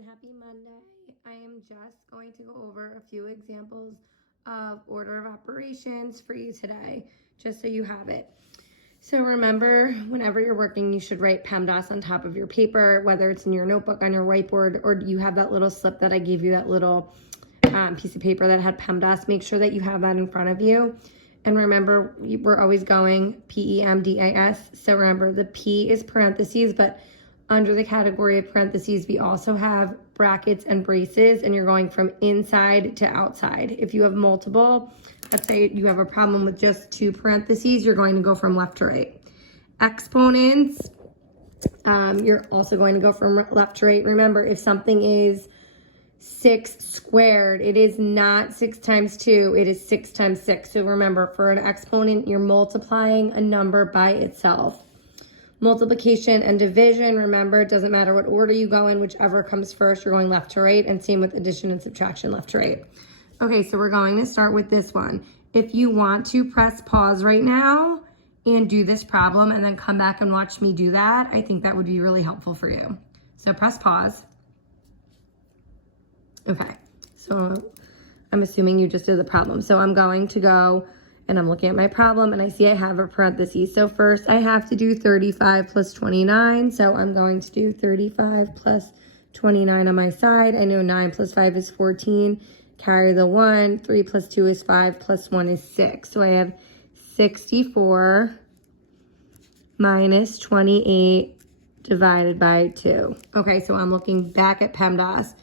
everyone, happy Monday. I am just going to go over a few examples of order of operations for you today, just so you have it. So remember, whenever you're working, you should write PEMDAS on top of your paper, whether it's in your notebook, on your whiteboard, or you have that little slip that I gave you, that little piece of paper that had PEMDAS. Make sure that you have that in front of you. And remember, we're always going PEMDAS. So remember, the P is parentheses, but under the category of parentheses, we also have brackets and braces, and you're going from inside to outside. If you have multiple, let's say you have a problem with just two parentheses, you're going to go from left to right. Exponents, you're also going to go from left to right. Remember, if something is 6 squared, it is not 6 times 2, it is 6 times 6. So remember, for an exponent, you're multiplying a number by itself. Multiplication and division, remember, it doesn't matter what order you go in, whichever comes first, you're going left to right, and same with addition and subtraction, left to right. Okay, so we're going to start with this one. If you want to press pause right now and do this problem and then come back and watch me do that, I think that would be really helpful for you. So press pause. Okay, so I'm assuming you just did the problem. So I'm going to go and I'm looking at my problem and I see I have a parenthesis. So first I have to do 35 plus 29. So I'm going to do 35 plus 29 on my side. I know 9 plus 5 is 14. Carry the 1. 3 plus 2 is 5 plus 1 is 6. So I have 64 minus 28 divided by 2. Okay, so I'm looking back at PEMDAS.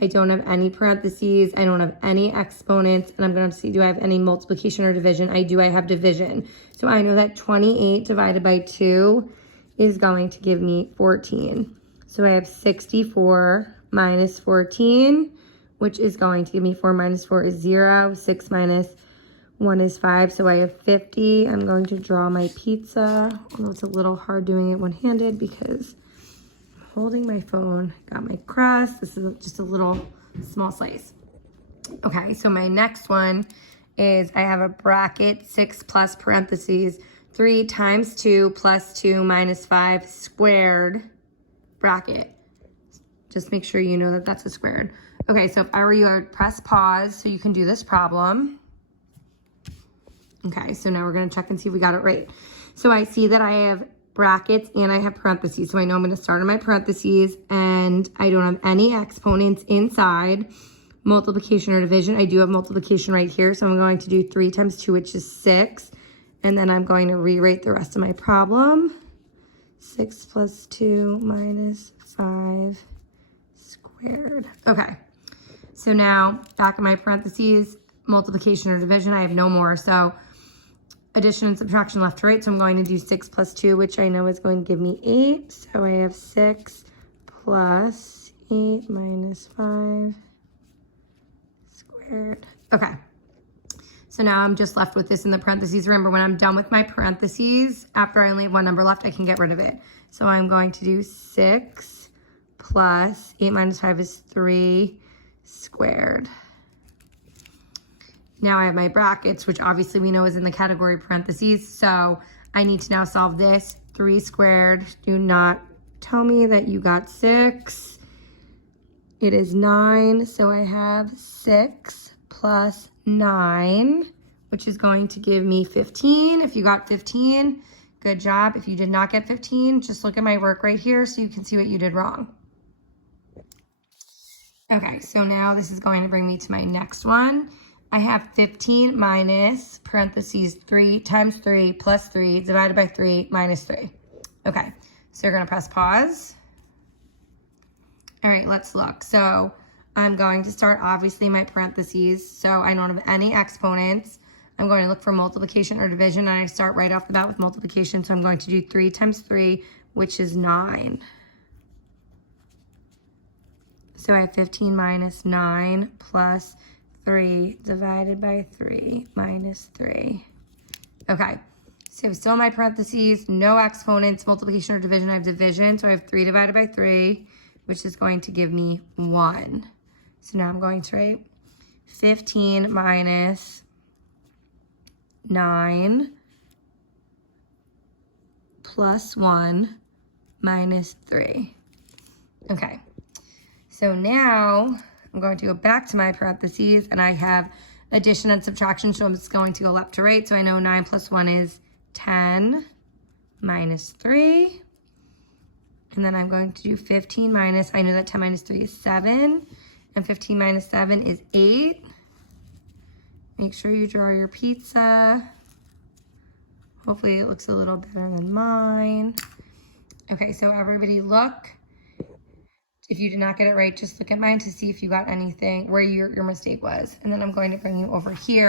I don't have any parentheses. I don't have any exponents. And I'm going to see, do I have any multiplication or division? I do. I have division. So I know that 28 divided by 2 is going to give me 14. So I have 64 minus 14, which is going to give me 4 minus 4 is 0. 6 minus 1 is 5. So I have 50. I'm going to draw my pizza. Although it's a little hard doing it one-handed because holding my phone, got my crust. This is just a little small slice. Okay, so my next one is I have a bracket 6 plus parentheses 3 times 2 plus 2 minus 5 squared bracket. Just make sure you know that that's a squared. Okay, so if I were you, I would press pause so you can do this problem. Okay, so now we're gonna check and see if we got it right. So I see that I have brackets and I have parentheses. So I know I'm going to start on my parentheses and I don't have any exponents inside. Multiplication or division, I do have multiplication right here. So I'm going to do 3 times 2, which is 6. And then I'm going to rewrite the rest of my problem. 6 plus 2 minus 5 squared. Okay, so now back in my parentheses, multiplication or division, I have no more. So addition and subtraction left to right. So I'm going to do 6 plus 2, which I know is going to give me 8. So I have 6 plus 8 minus 5 squared. Okay. So now I'm just left with this in the parentheses. Remember, when I'm done with my parentheses, after I only have one number left, I can get rid of it. So I'm going to do 6 plus 8 minus 5 is 3 squared. Now I have my brackets, which obviously we know is in the category parentheses. So I need to now solve this. 3 squared. Do not tell me that you got 6. It is 9. So I have 6 plus 9, which is going to give me 15. If you got 15, good job. If you did not get 15, just look at my work right here so you can see what you did wrong. Okay, so now this is going to bring me to my next one. I have 15 minus parentheses 3 times 3 plus 3 divided by 3 minus 3. Okay, so you're going to press pause. All right, let's look. So I'm going to start, obviously, my parentheses. So I don't have any exponents. I'm going to look for multiplication or division, and I start right off the bat with multiplication. So I'm going to do 3 times 3, which is 9. So I have 15 minus 9 plus 3 divided by 3 minus 3. Okay, so I'm still in my parentheses, no exponents, multiplication or division. I have division, so I have 3 divided by 3, which is going to give me 1. So now I'm going to write 15 minus 9 plus 1 minus 3. Okay, So now I'm going to go back to my parentheses, and I have addition and subtraction, so I'm just going to go left to right. So I know 9 plus 1 is 10 minus 3. And then I'm going to do 15 minus, I know that 10 minus 3 is 7, and 15 minus 7 is 8. Make sure you draw your pizza. Hopefully it looks a little better than mine. Okay, so everybody look. If you did not get it right, just look at mine to see if you got anything, where your mistake was. And then I'm going to bring you over here.